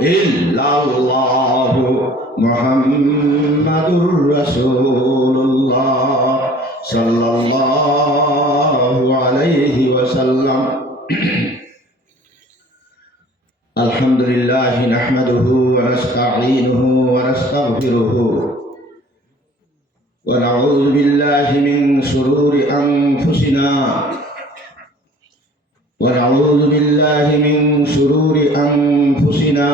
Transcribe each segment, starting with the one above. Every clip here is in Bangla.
ইল্লাল্লাহু মুহাম্মাদুর রাসূলুল্লাহ সাল্লাল্লাহু আলাইহি ওয়াসাল্লাম। আলহামদুলিল্লাহ নাহমাদুহু ওয়া নাস্তাঈনুহু ওয়া নাস্তাগফিরুহু ওয়া নাউযু বিল্লাহি মিন শুরুরি আনফুসিনা ونعوذ بالله من شرور أنفسنا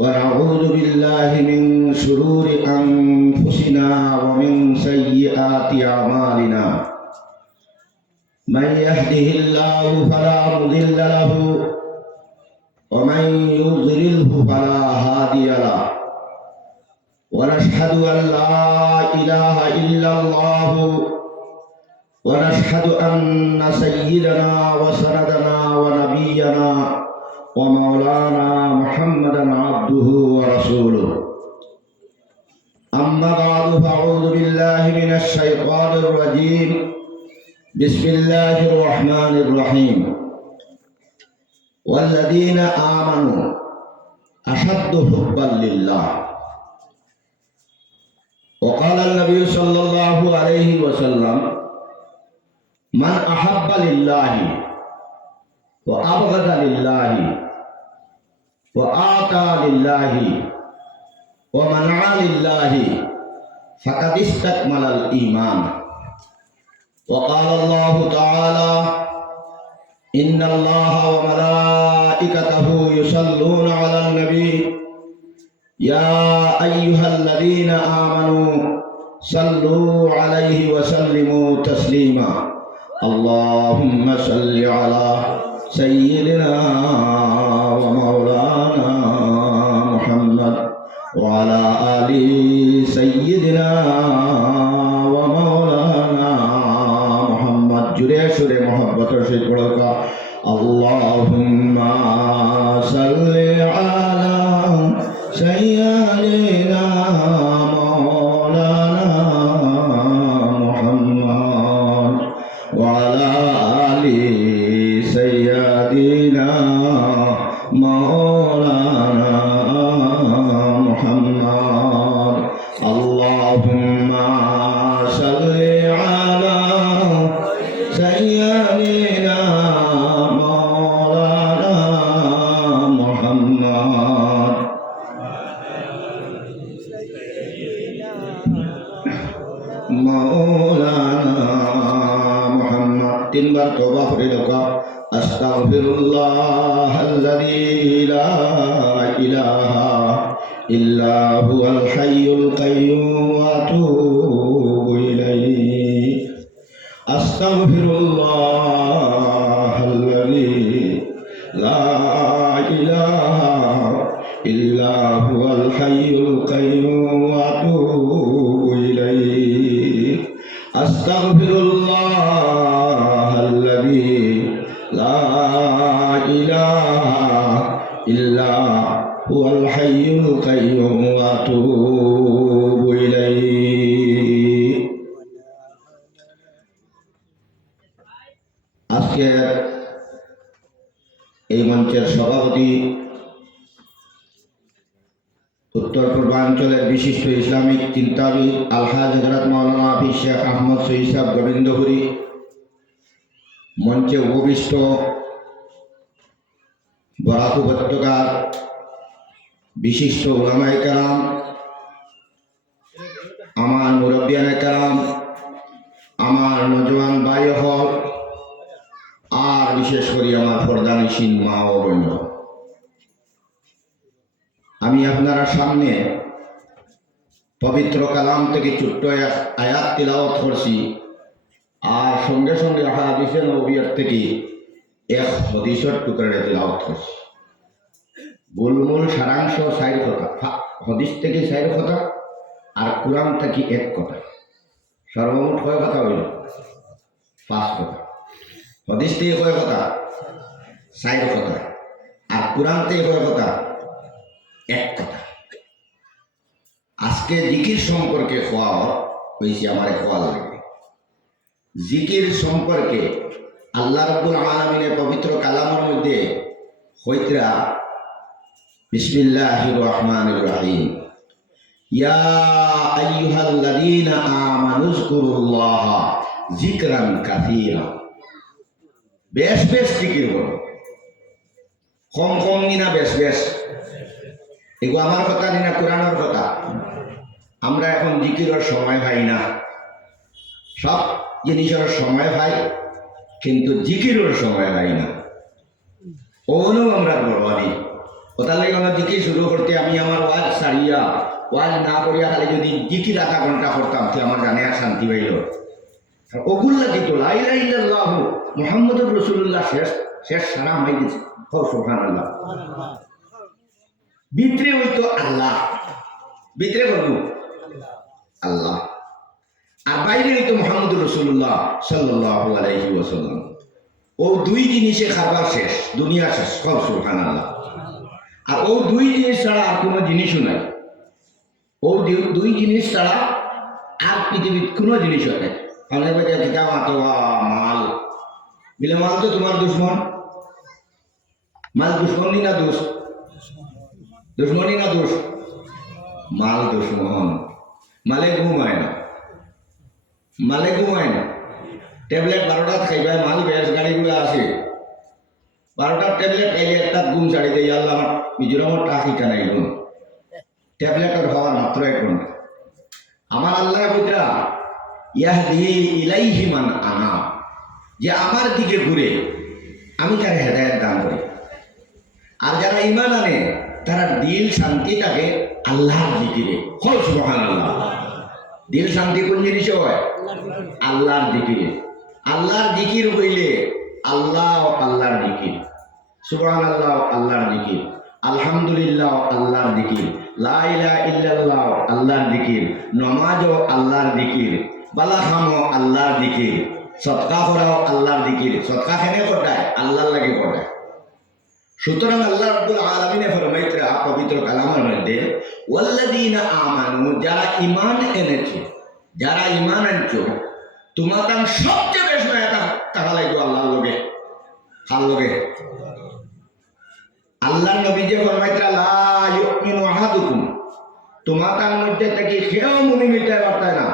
ونعوذ بالله من شرور أنفسنا ومن سيئات أعمالنا من يهده الله فلا مضل له ومن يضلله فلا هادي له ونشهد أن لا إله إلا الله ونشهد أن سيدنا وسندنا ونبينا ومولانا محمدا عبده ورسوله. أما بعد فأعوذ بالله من الشيطان الرجيم. بسم الله الرحمن الرحيم. والذين آمنوا أشد حبا لله. وقال النبي صلى الله عليه وسلم: من أحب لله وأبغض لله وآتى لله ومنع لله فقد استكمل الإيمان. وقال الله تعالى: إن الله وملائكته يصلون على النبي يا أيها الذين آمنوا صلوا عليه وسلموا تسليما. اللهم صل على سيدنا ومولانا محمد وعلى آل سيدنا ومولانا محمد. جرے شرے محبت سے پڑھو کا اللهم صل على سيدنا وعلى آل سيدنا مولانا محمد. اللهم صل على سيدنا مولانا محمد. مولانا तीन बार तौबा करे लगा अस्तगफिरुल्लाह अल्लज़ी ला इलाहा इल्ला हुवल हय्युल क़य्यूम व अतूबु इलैहि. अस्तगफिरुल्लाह अल्लज़ी ला इलाहा इल्ला हुवल हय्युल क़य्यूम व अतूबु इलैहि. अस्तगफिरुल्लाह لا إله إلا هو الحي القيوم وأتوب إليه. আজকে এই মঞ্চের সভাপতি উত্তর পূর্বাঞ্চলের বিশিষ্ট ইসলামিক চিন্তাবিদ আলহাজ হযরত মাওলানা হাফিজ শেখ আহমদ সঈদ সাহেব গোবিন্দপুরী, মঞ্চে উপবিষ্ট বরাক উপত্যকার বিশিষ্ট উলামায়ে কেরাম, আমার মুরব্বিয়ানে কেরাম, আমার নজওয়ান ভাই হল, আর বিশেষ করে আমার পর্দানিশীন মা ও বোন, আমি আপনারা সামনে পবিত্র কালাম থেকে ছোট্ট এক আয়াত তিলাওয়াত করছি, আর সঙ্গে সঙ্গে হাদিসে নববিয়ত থেকে এক হাদিসের টুকরা তিলাওয়াত করছি। গোলমূল সারাংশ 4 কথা, হাদিস থেকে 4 কথা আর কোরআন থেকে 1 কথা, সর্বমোট কয় কথা হইল? 5 কথা। হাদিস থেকে কয় কথা? 4 কথা। আর কোরআন থেকে কয় কথা? 1 কথা। আজকে জিকির সম্পর্কে খোয়া হয়েছে, আমার খোয়া লাগে। জিকির সম্পর্কে আল্লাহ রাব্বুল আলামিনের পবিত্র কালামের মধ্যে হইতরা বিসমিল্লাহির রহমানির রহিম। ইয়া আইয়ুহাল্লাযীনা আমানু যকুরুল্লাহা যিকরান কাসীরা। বেশ বেশ জিকির করো, কম কম নিনা বেশ বেশ। এগুলো আমার কথা নিনা, কোরআনের কথা। আমরা এখন জিকিরের সময় পাই না, সব জিনিসের সময় পাই, কিন্তু জিকিরের সময় পাই না। ওনো আমরা বড়ি ওটার লাগে আমরা জিকির শুরু করতে আমি আমার ওয়াজ সারিয়া ওয়াজ না করিয়া খালি যদি জিকির আধা ঘন্টা করতাম সে আমার জানে আর শান্তি পাইল। ওগুল্লা দিত লা ইলাহা ইল্লাল্লাহু মুহাম্মাদুর রাসূলুল্লাহ শেষ শেষ সারা হয়ে গেছে। সুবহানাল্লাহ। ভিতরে হইতো আল্লাহ, ভিতরে বলবো আল্লাহ, আর বাইরে হইতো মুহাম্মাদুর রাসূলুল্লাহ সাল্লাল্লাহু আলাইহি ওয়াসাল্লাম। ও দুই জিনিসে খাবার শেষ, দুনিয়া শেষ। সুবহানাল্লাহ। আর ও দুই জিনিস ছাড়া আর কোনো জিনিসও নাই। ও দুই জিনিস ছাড়া আর পৃথিবীর কোনো জিনিসও নাই। অনেক মাল বিলে মাল তো তোমার দুশ্মন। মাল দুশ্মনী না দোষ? দুশ্মনী না দোষ? মাল দুশ্মন। মালে ঘুমায় না, মালে ঘুমায় না। ট্যাবলেট 12টা খাইবা, মাল বেশ গাড়িগুলো আছে 12টার ট্যাবলেট খাইলে একটা ঘুম ছাড়ি দেয়। আল্লাহ আমার মিজোরামের টাকা নাই গুণ ট্যাবলেটের হওয়ার মাত্র 1 ঘন্টা। আমার আল্লাহ পুত্রা ইয়াহদি ইলাইহি মান আনা, যে আমার দিকে ঘুরে আমি তার হেদায়েত দান করি। আর যারা ঈমান আনে তারা দিল শান্তি থাকে আল্লাহর জিকিরে। সুবহানাল্লাহ। দিল শান্তি কোন জিনিসে হয়? আল্লাহর জিকিরে। আল্লাহর জিকির হইলে আল্লাহ আল্লাহর জিকির, সুবহানাল্লাহ আল্লাহর জিকির, আলহামদুলিল্লাহ আল্লাহর জিকির, লা ইলাহা ইল্লাল্লাহ আল্লাহর জিকির, নামাজও আল্লাহর জিকির, বালা খামও আল্লাহর জিকির, সদকা করাও আল্লাহর জিকির। সদকা কেনে করতায়? আল্লাহর লাগে করতায়। সুতরাং আল্লাহ রাব্বুল আলামিনে ফরমাইতে পবিত্র কালামের মধ্যে ওয়াল্লাযীনা আমানু, যারা ঈমান এনেছে, যারা ঈমান আনছো তোমাদের সবচেয়ে বেশি টাকা লাগবে আল্লাহর লগে। কার লগে? আল্লাহর নবী যে ফরমাইতে লা ইউমিনু আহাদুকুম, তোমাদের মধ্যে থেকে কেউ মুমিন হইতে পারবে না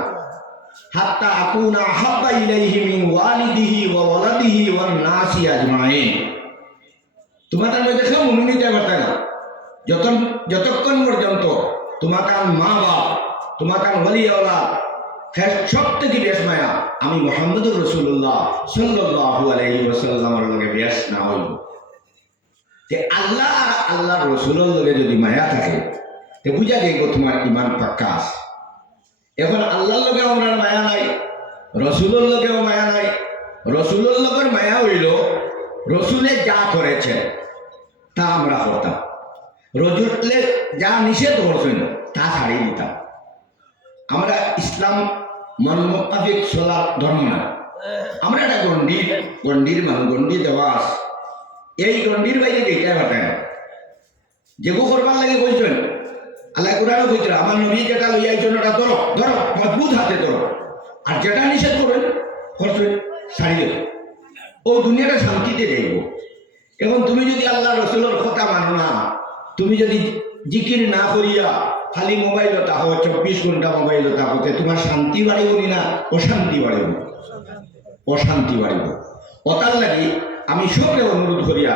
হাত্তা আকুনা হাব্বা ইলাইহি মিন ওয়ালিদিহি ওয়া ওয়ালাদিহি ওয়ান নাসি আজমাইন। তোমাদের মধ্যে কেউ মুমিন হইতে পারবে না যতক্ষণ পর্যন্ত তোমাদের মা বাপ, তোমাদের ওলি আওলাদ সব থেকে বেশ মায়া আমি মুহাম্মদুর রাসূলুল্লাহ সাল্লাল্লাহু আলাইহি ওয়াসাল্লামের লগে বেশ না হইব। যে আল্লাহ আর আল্লাহর রাসূলের লগে যদি মায়া থাকে তে বুঝা যাইব তোমার ঈমান পাক্কা আছে। এখন আল্লাহর লগে আমরা মায়া নাই, রাসূলের লগেও মায়া নাই। রাসূলের লগের মায়া হইল রাসূলে যা করেছে তা আমরা করতাম, রাসূলে যা নিষেধ করছেন তা ছাড়িয়ে দিতাম। আমরা ইসলাম মন মোতাবেক চলা ধর্ম না। আমরা একটা গন্ডির মানুষ, গন্ডি দেওয়া আছে। এই গন্ডির বাইরে যেটাই পাঠায় যেগো করবার লাগে বলছেন আল্লাহ কোরআনও বলছেন আমার নবী যেটা লইয়া আইছেন ওটা ধরো, ধরো মজবুত হাতে ধরো, আর যেটা নিষেধ করেন করছেন ছাড়িয়ে। ও দুনিয়াটা শান্তিতে যাইব। এখন তুমি যদি আল্লাহ রাসূলের কথা মানো না, তুমি যদি জিকির না করিয়া খালি মোবাইল তাহো 24 ঘন্টা মোবাইল তাহতে তোমার শান্তি বাড়িব না অশান্তি বাড়িব? অশান্তি বাড়িব। ওটার লাগি আমি সবরে অনুরোধ করিয়া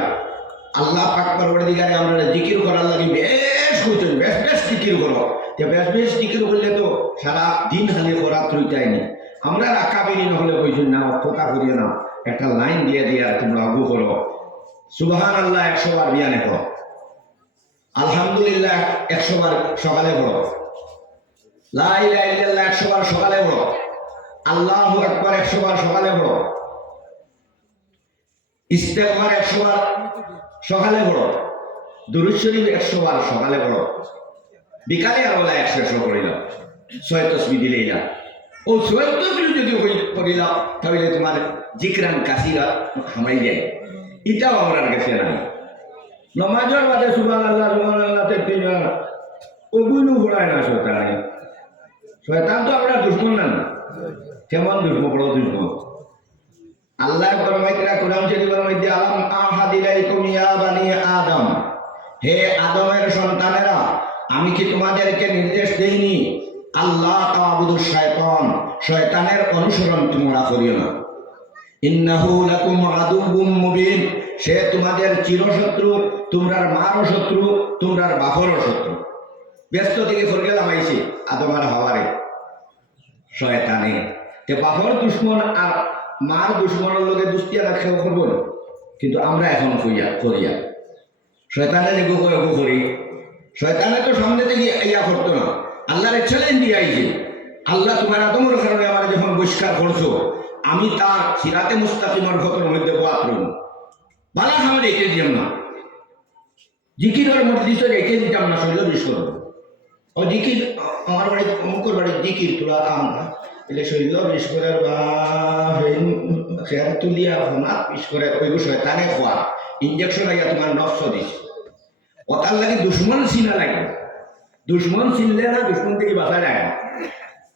আল্লাহ পাক পরবর্তীকালে আমরা জিকির করার লাগি বেশ কইছেন, বেশ বেশ জিকির করো। যে বেশ বেশ জিকির করলে তো সারা দিন খালি করা ত্রুইটাইনি। আমরা রাকাবিরি নহলে কইছেন না কথা করিও না, একটা লাইন দিয়ে দিয়া তোমরা আগু করো। সুবহানাল্লাহ 100 বার বিয়ানে করো, আলহামদুলিল্লাহ 100 বার সকালে পড়ো, লা ইলাহা ইল্লাল্লাহ 100 বার সকালে পড়ো, আল্লাহু আকবার 100 বার সকালে পড়ো, ইস্তেগফার 100 বার সকালে পড়ো, দুরূদ শরীফ 100 বার সকালে পড়ো, বিকালে আর ওলা 100 পড়িলাম, 6 তাসবিহ দিলাম। ও 6 তাসবিহ যদি পড়িলাম তাহলে তোমার জিকরান কাসীরা হামাই যায়। এটাও আমার কাছে নাই। নমাজের বাদে সুবহানাল্লাহ সুবহানাল্লাহ 33 বার ওগুলো পড়ায় না শয়তান। শয়তান তো আমরা দুশমন না। কেমন দুশমন? বড় দুশমন। আল্লাহ ফরমাইতে কোরআন শরীফের মধ্যে আলাম আহাদ ইলাইকুম ইয়া বানি আদম হে আদমের সন্তানেরা, আমি কি তোমাদেরকে নির্দেশ দেইনি আল্লাহ তা'বুদু শায়তান, শয়তানের অনুসরণ তোমরা করিও না। ইন্নাহু লাকুম আদুউম মুবিন, সে তোমাদের চিরশত্রু, তোমরার মারও শত্রু, তোমরার বাপরও শত্রু। ব্যস্ত থেকে ফরকে লামাইছে আদম আর হাওয়ারে শয়তানে। তে বাপর দুশ্মন আর মার দুশ্মনের লগে দুস্তিয়া রাখেও করব না, কিন্তু আমরা এখন করিয়া শয়তানের এগো করি। শয়তানের তো সামনে থেকে ইয়া করতো না, আল্লাহর চ্যালেঞ্জ দিয়ে আইছে, আল্লাহ তোমার আদমের কারণে আমার যখন বহিষ্কার করছো, আমি তার সিরাতে মুস্তাকিমের ঘটর মধ্যে বাদ রইব। বালা খামে রেখে দিলাম না, জিকিরের মজলিসে রেখে দিতাম না, শৈল বিষ করবো। ও জিকির আমার বাড়িতে অমুকর বাড়ির জিকির তোলা কাম না, এলে শৈল বিষ করে বা খেয়াল তুলিয়া হনাত বিষ করে ওই শয়তানে খোয়া ইঞ্জেকশন আইয়া তোমার নফস দিস। ও তার লাগে দুশ্মন চিনা লাগে, দুশ্মন চিনলে না দুশ্মন থেকে বাঁচা যায় না।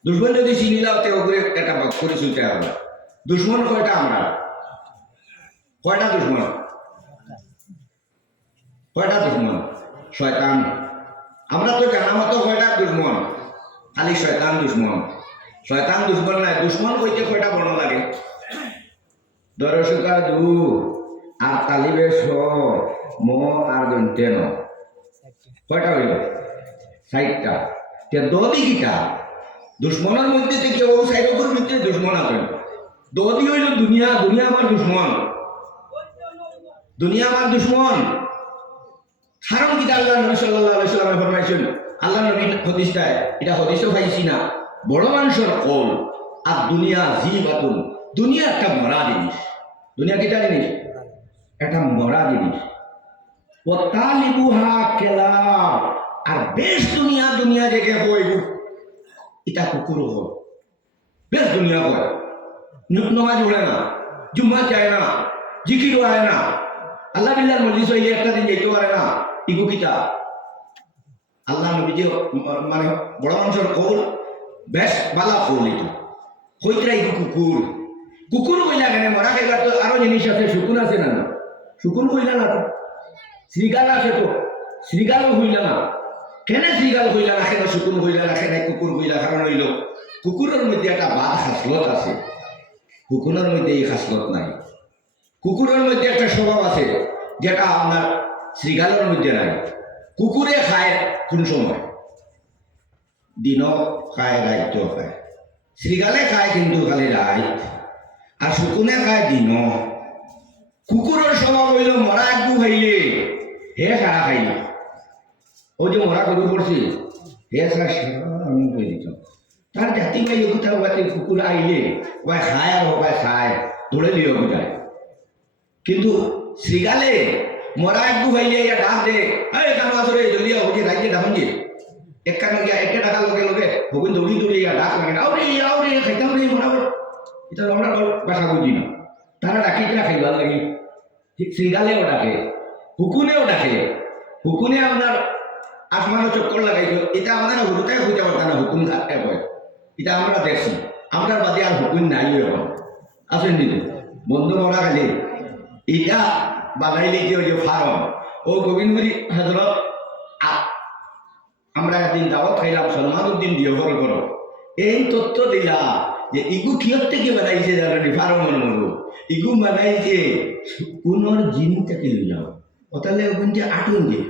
দুশ্মন যদি চিনিলাও তে ওগুলো একটা বাক করে চলতে হবে। দুশ্মন কয়টা আমরা, কয়টা দুশ্মন, কয়টা দুশ্মন? শয়তান। আমরা তো জানা মতো কয়টা দুশ্মন, খালি শয়তান দুশ্মন। শয়তান দুশ্মন নাই, দুশ্মন কইতে কয়টা বর্ণ লাগে? দরসুকার দু আর তালিবে স ম আর গন্তে ন, কয়টা হইল? 60টা। দদি কিটা দুশ্মনের মধ্যে থেকে ও সাইডের ভিতরে দুশ্মন আছে। দদি হইল দুনিয়া, দুনিয়া আমার দুশ্মন, দুনিয়া আমার দুশ্মন। কারণ কিটা আল্লাহ নবী সাল্লাল্লাহু আলাইহি ওয়াসাল্লাম ফরমাইছেন, আল্লাহ নবী হাদিসটায়, এটা হাদিসও পাইছি না, বড় মানুষের কল আর দুনিয়া জিবাতুন, দুনিয়া একটা মরা জিনিস। দুনিয়া কিটা জিনিস? একটা মরা জিনিস। ও তালিবুহা কেলাম, আর বেশ দুনিয়া, দুনিয়া দেখে হইব এটা কুকুর হয়, বেশ দুনিয়া হয়। নমাজ পড়ে না, জুম্মা যায় না, জিকির হয় না, আল্লাহ বিল্লাহর মজলিস হইলে একটা দিন যেতে পারে না, ইগু কিতা? আল্লাহ নবী যে মানে বড় মানুষের কৌল, বেশ বালা কৌল এটা হইতরা ইগু কুকুর। কুকুর কইলা কেন? মরা খাইবার তো আরো জিনিস আছে, শুকুন আছে না? শুকুন কইলা না তো, শ্রীগাল আছে তো, শ্রীগালও হইলা না। কেন শ্রীগাল হইলা না, কেন শুকুন হইলা না, কেন কুকুর হইলা? কারণ হইল কুকুরের মধ্যে একটা বাদ খাসলত আছে, কুকুরের মধ্যে এই খাসলত নাই। কুকুরের মধ্যে একটা স্বভাব আছে যেটা আপনার শ্রীগালের মধ্যে নাই। কুকুরে খায় কোন সময়? দিনও খায়, রাইতেও খায়। শ্রীগালে খায় কিন্তু খালি রাইত, আর শুকুনে খায় দিনও। কুকুরের স্বভাব হইল মরা একটু খাইলে হে খারা খাইলে, ও যে মরা গরু পড়ছে হে আমি কই দিতাম তার জাতি ভাই কোথাও কুকুর আইলে ওই খায় আর ওবাই খায়, ধরে লিও বুঝায়। কিন্তু শ্রীগালে মরা একটু খাইলে ডাক দে, এই কাম আসরে জলিয়া হচ্ছে রাইতে ডাকুন যে একটা গিয়া একটা ডাকার লগে লগে ভগুন দৌড়ি দৌড়ি ডাক লাগে, আউরে আউরে খাইতাম রে মরাব। এটা আমরা বাসা বুঝি না, তারা ডাকিটা খাইবার লাগে। ঠিক শ্রীগালেও ডাকে, হুকুনেও ডাকে। হুকুনে আপনার আসমানও চক্কর লাগাইতো, এটা আমাদের হুকুটাই হইতে পারত না, হুকুম থাকতে হয়। এটা আমরা দেখছি, আমরা বাদে আর হুকুম নাই এখন আসেন দিদি বন্ধু মরা খালি। এটা বাঙাইলে কি ওই যে ফার্ম ও গোবিন্দপুরি হাজরত, আমরা একদিন দাওয়াত খাইলাম সলমানউদ্দিন দিওঘর করো, এই তথ্য দিলা যে ইগু কিয়র থেকে বানাইছে জানি ফার্মের মতো। ইগু বানাইছে শুকুনের জিন থেকে লইলাম, ওতালে ওগুন যে আটুন যে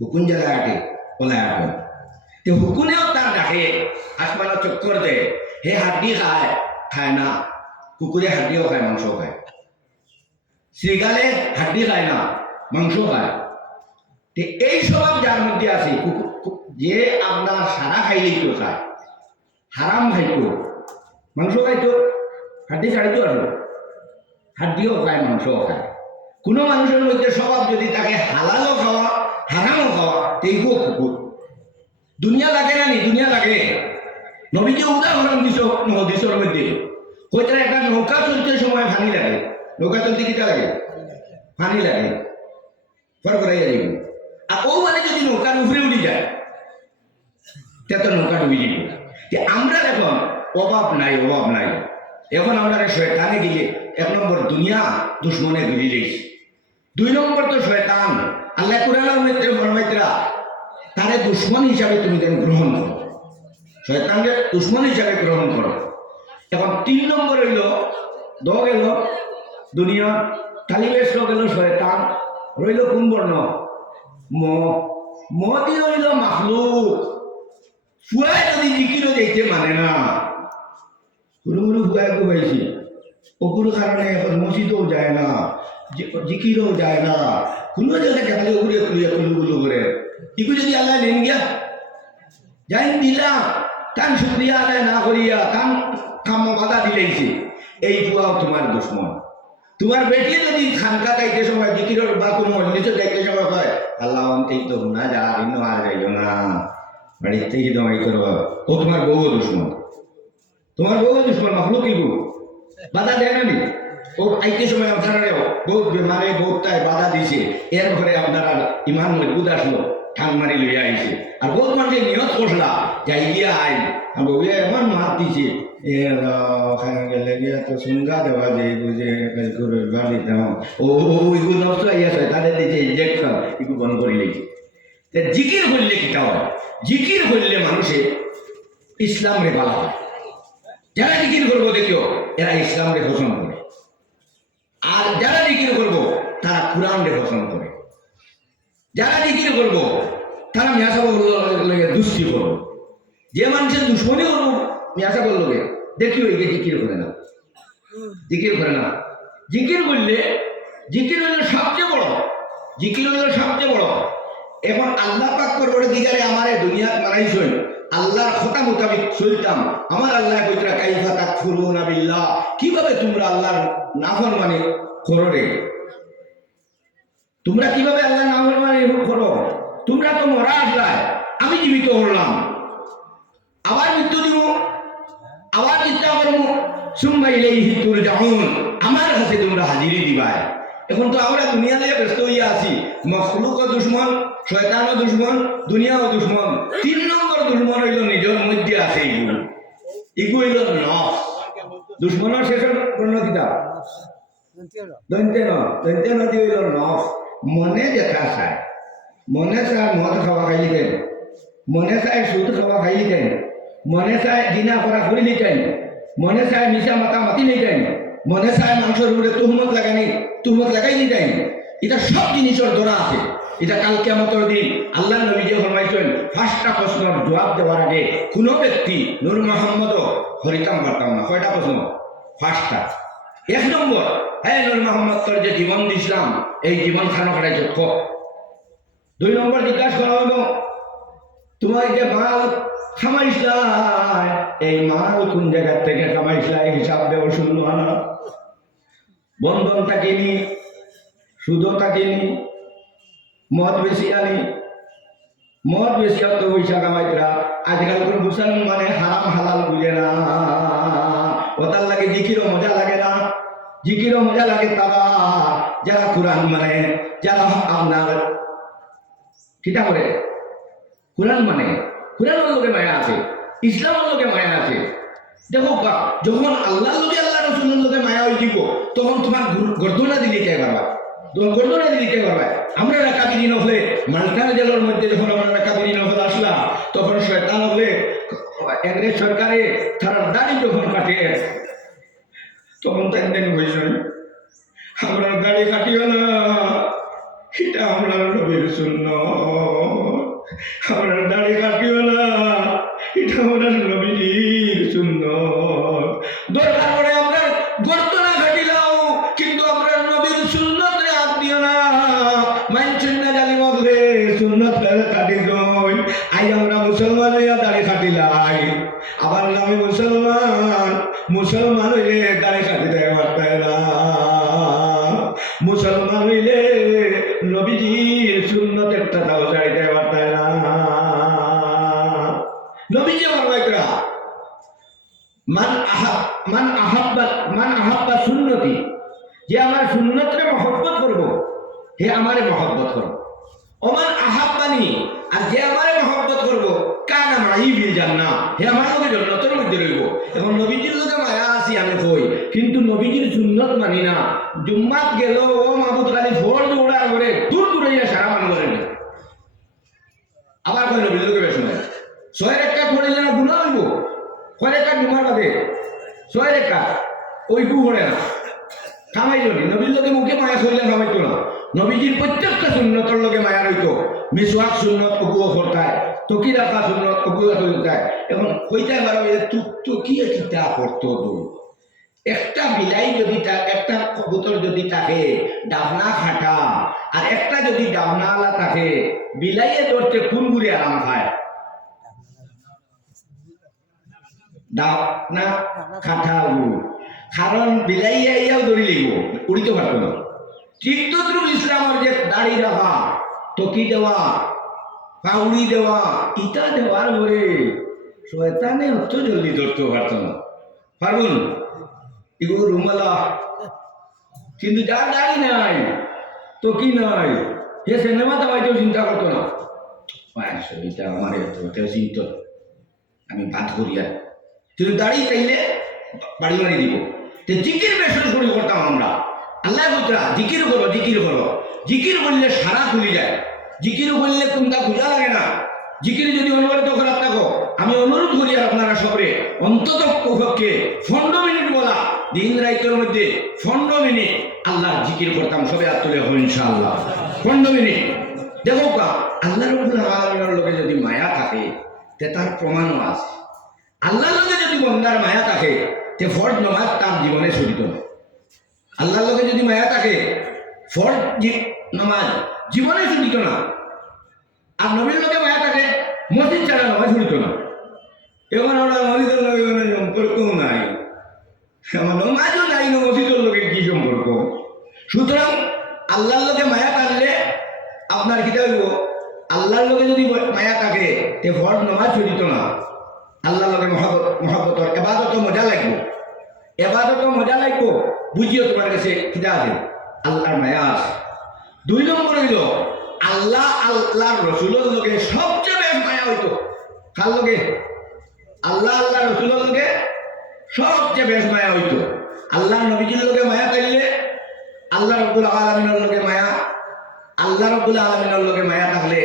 হুকুন জায়গায় আটে ওলায় আটুন। তো হুকুনেও তার ডাকে, আসমানা চক্কর দেয়, হে হাড্ডি খায়, খায় না। কুকুরে হাড্ডিও খায়, মাংস খায়। শ্রীগালে হাড্ডি খায় না, মাংস খায়। এই স্বভাব যার মধ্যে আছে, যে আপনার সারা খাইলেই তো খায়, হারাম খাইতো, মাংস খাইতো, হাড্ডি ছাড়িতো আর হাড্ডিও খায়, মাংসও খায়। কোনো মানুষের মধ্যে স্বভাব যদি তাকে হালালও খাওয়া হারামও খাওয়া, এইগুলো কুকুর। দুনিয়া লাগে না নি? দুনিয়া লাগে। নবীকে উদাহরণ দিছ দিছর মধ্যে কইতে একটা নৌকা চলতে সময় পানি লাগে, নৌকা চলতে কিটা লাগে? পানি লাগে, ফর করাইয়া যাইব। আর ও মানে যদি নৌকার উপরে উঠে যায় তে তো নৌকা ডুবে যাব। আমরা এখন অভাব নাই, অভাব নাই। এখন আমরা শয়তানে গিয়ে 1 নম্বর দুনিয়া দুশ্মনে গিলি লেগেছি, 2 নম্বর তো শয়তান। আল্লাহ কুরআনের মধ্যে তারে দুশ্মন হিসাবে তুমি যেন গ্রহণ করো, শয়তানকে দুশ্মন হিসাবে গ্রহণ করো। এখন 3 নম্বর হইল গেল দুনিয়া, তালিবেশ গেল শয়তান, রইল কোন বর্ণ? মদি হইল মাখলুক। ফুয়ায় যদি জিকিরও যাইতে মানে না, গুরু গুরু ফুয়ায় ঘুমাইছি, ওগুর কারণে এখন মসজিদও যায় না, জিকিরও যায় না, কোনো জায়গায় খালি ঘুরে খুলিয়া কুলুগুলো করে। ইকু যদি আল্লাহ নেন গিয়া যাই দিলাম, তান শুক্রিয়া আদায় না করিয়া তান কাম বাধা দিলেইছে, এই ফুয়াও তোমার দুশ্মন। তোমার বেটি যদি খানকা যাইতে সময় জিকিরের বা কোনো মজলিসে যাইতে সময় হয় আল্লাহ অন্তেই তো না যা ভিন্ন আর যাইও না, বাড়ির থেকে তোমায় করবা, ও তোমার বউ দুশ্মন। তোমার বউ দুশ্মন, মাফলুক কি বউ বাধা দেয় না নি? ও আইতে সময় আপনারা বহুত বেমারে বহুতটাই বাধা দিছে, এর ঘরে আপনারা ইমান মজবুত আসলো, ঠাং মারি লইয়া আইছে। আর বহুত মানুষের নিয়ত করলা যাই গিয়া আই বউয়ে এমন মাত দিছে, গেলে গিয়া তো সুঙ্গা দেওয়া যায় বুঝে বাড়ি দাও, ওইগুলো নষ্ট হইয়াছে, তাদের দিচ্ছে ইঞ্জেকশন, এগুলো বন্ধ করে লেগেছে। জিকির করলে কিটা হয়? জিকির করলে মানুষে ইসলাম রে ভালো হয়। যারা জিকির করবো দেখিও এরা ইসলাম রে পছন্দ করে, আর যারা জিকির করবো তারা কোরআন রে পছন্দ করে। যারা জিকির করবো তারা মিয়াসা দুষ্টি করবো। যে মানুষের দুশ্মনী করবো মিয়াসা বললোকে দেখিও একে জিকির করে না, জিকির করে না। জিকির করলে জিকির হইল সবচেয়ে বড়, জিকির হইল সবচেয়ে বড়। এখন আল্লাহ পাক করবো দিগারে আমারে দুনিয়া বানাইছেন, আল্লাহর কথা মোতাবেক চলতাম। আমার আল্লাহ কইতরা কাইফা তাকফুরুনা বিল্লাহ, কিভাবে তোমরা আল্লাহর নাফরমানি করো রে? তোমরা কিভাবে আল্লাহর নাফরমানি করো? তোমরা তো মরা আসলায়, আমি জীবিত হলাম, আবার মৃত্যু দিব, আবার চিন্তা করবো, সুম্মা ইলাইহি তুরজাউন, আমার কাছে তোমরা হাজিরি দিবাই। এখন তো আমরা দুনিয়া নিয়ে ব্যস্ত হইয়া আছি, মখলুকও দুশ্মন, শয়তানও দুশ্মন, দুনিয়াও দুশ্মন। 3 নম্বর দুশ্মন হইল নিজের মধ্যে আছে, ইগু হইল নফস। দুশ্মনের শেষের পূর্ণতিটা দন্তে নদী হইল নফস। মনে যেটা চায়, মনে চায় মদ খাওয়া খাইলি কেন, মনে চায় সুদ খাওয়া খাইলি কেন, মনে চায় জিনা করা করিলি কেন, মনে চায় মিশা মাতা মাতিলি কেন, মনে চায় মানুষের উপরে তুহমত লাগাইলি কেন। এটা সব জিনিসের ধরা আছে। এটা কাল কিয়ামতের দিন আল্লাহ নবী যে ফরমাইছেন, 5টা প্রশ্নের জবাব দেওয়ার আগে কোনো ব্যক্তি নূর মোহাম্মদও হরিতাম পারতাম না। কয়টা প্রশ্ন? 5টা। 1 নম্বর, হ্যাঁ নূর মোহাম্মদ তোর যে জীবন দিছিলাম এই জীবন খানো খাটাই চক্ষ। 2 নম্বর জিজ্ঞাসা করা হলো, তোমার যে মাল খামাইছলাই এই মাল কোন জায়গা থেকে খামাইছলাই, হিসাব দেব শুনলো না। বন্ধন থাকিনি, সুদও থাকিনি, মদ বেশি আনি, মদ বেশি তো পয়সা কামাইতরা। আজকাল কোন মুসলমানে হারাম হালাল বুঝে না, ওটার লাগে জিকিরও মজা লাগে না। জিকিরও মজা লাগে তারা যারা কোরআন মানে, যারা আপনার কিতা করে কোরআন মানে, কোরআনের লোকে মায়া আছে, ইসলামের লোকে মায়া আছে। দেখো যখন আল্লাহর লোকে আল্লাহ রসুলের লোকে মায়া হয়ে দিব, তখন তোমার গর্দনা দিলে কে বাবা, তোমার গর্দনা দিলে কে বাবা। আমরা রাকাবিরি নহলে মালকান জেলার মধ্যে যখন আমরা রাকাবিরি নহলে আসলাম, তখন শয়তান হলে ইংরেজ সরকারে তারা দাড়ি যখন কাটে, তখন তাই হয়েছেন আমরা দাড়ি কাটিও না, এটা আমরা নবীর সুন্নাত। আমরা দাড়ি কাটিও না, এটা আমরা নবীর সুন্নাত। দরকার পড়ে আমরা গর্দনা কাটিলাম, কিন্তু আমরা নবীর সুন্নতে হাত দিও না। মানছেন না জানি বললে সুন্নত কাটি যাই, আই আমরা মুসলমান হইয়া দাড়ি কাটিলাই, আবার নামে মুসলমান, মুসলমান হইলে দাড়ি কাটিতে পারতাই না। মুসলমান হইলে নবীজির সুন্নতের টাকাও চাইতে পারতাই না। নবীজি ফরমাইতরা মান আহাব্বা সুন্নতি, যে আমার সুন্নতরে মহব্বত করবো হে আমারে মহব্বত করবো। ওমান আহাব্বানি, আর যে আমারে মহব্বত করবো কানা মাই বিল জান্নাহ, হে আমার লোকে জান্নাতের মধ্যে রইব। এখন নবীজির লোকে মায়া আছি আমি কই, কিন্তু নবীজির সুন্নত মানি না। জুম্মাত গেল ও মাহবুব খালি ফোর দৌড়া করে দূর দূরে সারা মান করেন। আবার কয় নবীর লোকে বেশ নয় ছয়ের একটা পড়িলে না গুণা হইব কয়ের একটা ডুমার বাদে ছয়ের একটা ওইটু পড়ে না কামাইল নি নবীর লোকে মুখে মায়া চললে কামাইতো না নবীজির প্রত্যেকটা সুন্নতর লোকে মায়া রইতো মিসওয়াক সুন্নত অগুও করতায় তকি রাখা সুন্নত অগুও করতায় এখন কইতাই পারো তুকি কিতা করতো তো একটা বিলাই যদি একটা কবুতর যদি থাকে ডাবনা খাটা আর একটা যদি ডাবনাওয়ালা থাকে বিলাইয়ে ধরতে কোন ঘুরে আরাম খায় ডাবনা খাটা কারণ বিলাইয়া ইয়াও ধরি লিখব উড়িতে পারতো না ঠিক তদ্রুপ ইসলামের যে দাড়ি রাখা টকি দেওয়া কাউড়ি দেওয়া ইটা দেওয়ার পরে শয়তানে অত জলদি ধরতে পারতো না পারুন এগুলো রুমালা কিন্তু যার দাড়ি নাই টকি নাই সে সিনেমা দেওয়াইতেও চিন্তা করতো না এটা আমার চিন্ত আমি বাদ করি আর কিন্তু দাড়ি চাইলে বাড়ি বাড়ি দিব জিকির বেশ শুরু করতাম আমরা আল্লাহ বুতরা জিকির করো জিকির বললে সারা খুলে যায় জিকির বললে কোনটা বোঝা লাগে না জিকির যদি অনুবাদ করার থাকো আমি অনুরোধ করি আর আপনারা সবরে অন্তত পক্ষে 15 মিনিট বলা দিন রাইতের মধ্যে 15 মিনিট আল্লাহর জিকির করতাম সবে হাত তুলে হো ইনশাআল্লাহ 15 মিনিট দেখো কা আল্লাহ রাব্বুল আলামিনের লোকে যদি মায়া থাকে তে তার প্রমাণও আছে আল্লাহর লোকে যদি বন্দার মায়া থাকে তে ফরজ নামাজ তার জীবনে ছুটিত না আল্লাহর লোকে যদি মায়া থাকে ফরজ নামাজ জীবনে ছুটিত না আর নবীর লোকে মায়া থাকে মসজিদ ছাড়া নামাজ ছুটিত না এখন আমরা মসজিদের লোকে সম্পর্কও নাই আমার নামাজও নাই না মসজিদের লোকে কি সম্পর্ক সুতরাং আল্লাহর লোকে মায়া থাকলে আপনার কি হইব আল্লাহর লোকে যদি মায়া থাকে তে ফরজ নামাজ ছুটিত না আল্লাহর লোকে মহব্বতর এবাদত মজা লাগবো বুঝিও তোমার কাছে কিতা আছে আল্লাহর মায়া আছে 2 নম্বর হইল আল্লাহর রসুলের লোকে সবচেয়ে বেশ মায়া হইতো কার লোকে আল্লাহ রসুলের লোকে সবচেয়ে বেশ মায়া হইতো আল্লাহ নবীজির লোকে মায়া থাকলে আল্লাহ রাব্বুল আলামিনের লোকে মায়া থাকলে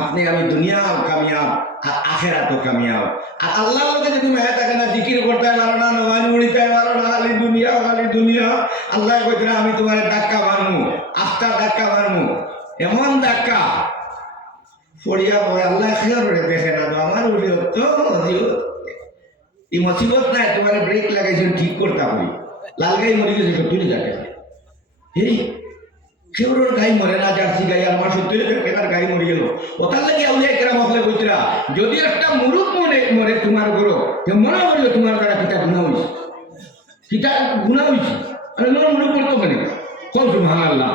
আপনি আমি দুনিয়া কামিয়াব আর আখেরাতও কামিয়াব আর আল্লাহর লোকে যদি মায়া থাকে না জিকির করতে পারো না নামাজ পড়িতে পারো না খালি দুনিয়া আল্লাহ কইতে আমি তোমার ধাক্কা মারমু আস্তা ধাক্কা মারমু এমন ধাক্কা পড়িয়া পড়ে আল্লাহ খেয়াল দেখে না আমার তো এই মুসিবত নাই তোমার ব্রেক লাগাইছেন ঠিক করতে পারি লাল গাই মরে গেছে সত্যি যাকে এই সেগুলোর গাই মরে না জার্সি গাই আমার সত্যি কেনার গাই মরে গেল ওটার লাগে আউলিয়া কেরাম হলে কইতরা যদি একটা মুরুখ মরে তোমার করো মনে করিও তোমার দ্বারা কিতা গুণা হয়েছে আরে মুরুখ করতো মানে কম সুবহানাল্লাহ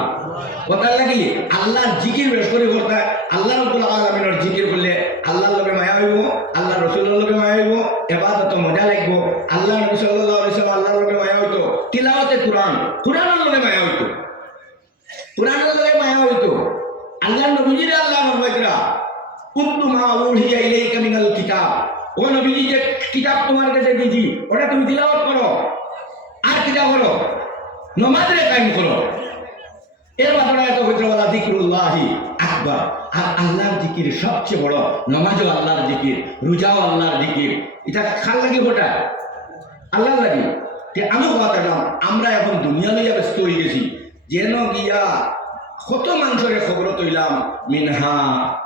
ওটার লাগি আল্লাহর জিকির বেশ করে করতে আল্লাহ রাব্বুল আলামিনের জিকির করলে আল্লাহর লগে মায়া হইব আল্লাহ রসুলের লগে মায়া হইব ইবাদত মজা লাগব আল্লাহ নবী সাল্লাল্লাহু আলাইহি ওয়াসাল্লাম আল্লাহর লগে মায়া হইতো তিলাওয়াতে কোরআনের লগে মায়া হইতো আল্লাহ নবীজির আল্লাহ ফরমাইতরা কুতু মা উহিয়া ইলাইকা মিনাল কিতাব ও নবীজি যে কিতাব তোমার কাছে দিয়েছি ওটা তুমি তিলাওয়াত করো আর কিতাব করো নামাজে কায়েম করো এর ব্যাপারে এত হইতরা যিকরুল্লাহি আকবার আর আল্লাহর জিকির সবচেয়ে বড় নামাজও আল্লাহর জিকির রোজাও আল্লাহর জিকির এটা খাল লাগি ওটা আল্লাহর লাগি তে আমি কথা আমরা এখন দুনিয়া লইয়া ব্যস্ত হয়ে গেছি যেন গিয়া কত মানুষের খবর তৈলাম মিনহা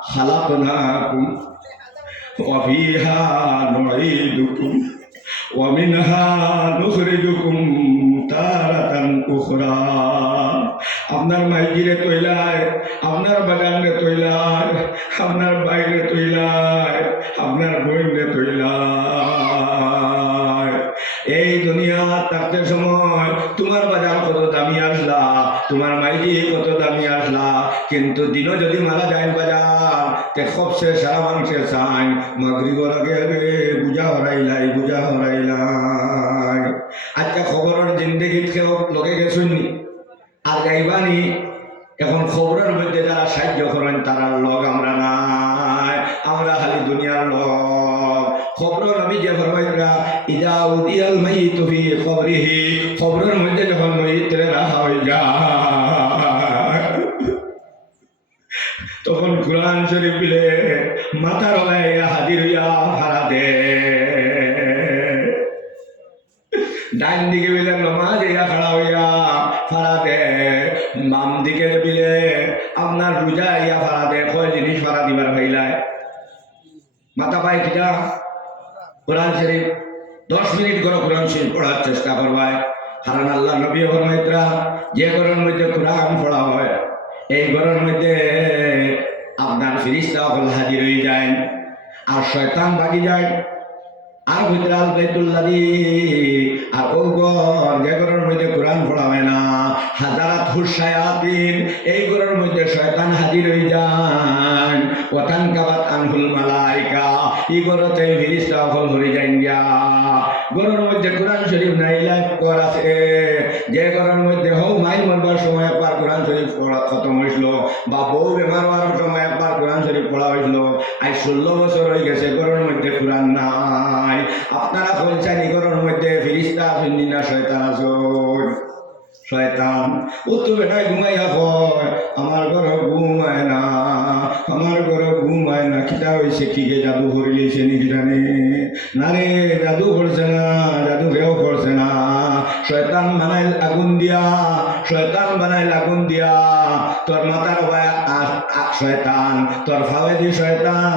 খালাকনাকুম ওয়া ফিহা নুঈদুকুম ওয়া মিনহা নুখরিজুকুম তারাতান উখরা আপনার মাইজিরে তৈলায় আপনার বাগানে তৈলায় আপনার বাইরে তৈলায় আপনার বইনে তৈলায় এই দুনিয়া থাকতে সময় তোমার বাজার কত দামি আসলা তোমার মাইজি কত দামি আসলা কিন্তু দিনও যদি মারা যায় বাজার তে খবসে সারা মানুষের চাই মাগরিবর আগে বুঝা হরাইলাই আচ্ছা খবরের জিন্দগিত কেউ লোকে গেছুননি আর গাইবানি এখন খবরের মধ্যে যারা সাহায্য করেন তারা লোক আমরা নাই আমরা খালি দুনিয়ার লোক খবর আমি যে ফরমাইরা ইদা উদিয়াল মাইতু ফি কবরিহি খবরের মধ্যে যখন মইতরে রাখা হয়ে যায় তখন কোরআন শরীফ বিলে মাথার হইয়া হাজির হইয়া ভাড়া দে ডান দিকে বিলে নমাজ হইয়া খাড়া হইয়া ভাড়া দে বাম দিকে বিলে আপনার রোজা হইয়া ভাড়া দে কয় জিনিস ভাড়া দিবার ভাইলায় মাথা পায় কিটা কোরআন শরীফ 10 মিনিট করে কোরআন শরীফ পড়ার চেষ্টা করবায় কারণ আল্লাহ নবী ফরমাইতরা যে ঘরের মধ্যে কোরআন পড়া হয় এই ঘরের মধ্যে আপনার ফেরেশতা হল হাজির হয়ে যায় আর শয়তান ভাগি যায় আর ভিতরে আল বাইতুল্লাহি আর ও ঘর যে ঘরের মধ্যে কোরআন পড়া হয় না হাজারাত হুসায়াতিন এই ঘরের মধ্যে শয়তান হাজির হয়ে যায় ওয়াতান কাবাত আনহুল মালাইকা এই ঘরতে ফেরেশতা হল হয়ে যায় গিয়া ঘরের মধ্যে কোরআন শরীফ নাই লাইফ কর আছে যে ঘরের মধ্যে হও মাই মরবার সময় একবার কোরআন শরীফ পড়া খতম হইছিল বা বউ বেমার হওয়ার সময় একবার কোরআন শরীফ পড়া হইছিল আজ 16 বছর হয়ে গেছে ঘরের মধ্যে কোরআন নাই আপনারা বলছেন এই ঘরের মধ্যে ফেরেশতা আছেন না শয়তান আছেন শয়তান ও তো বেটায় ঘুমাইয়া কয় আমার ঘর ঘুমায় না আমার ঘর ঘুমায় না কিতা হয়েছে কি গে জাদু করিলেছে নি জানে না রে জাদু করছে না জাদু কেউ করছে না শয়তান বানাইল আগুন দিয়া শয়তান বানাইল আগুন দিয়া তোর মাথার শয়তান তোর ফাওয়েদি শয়তান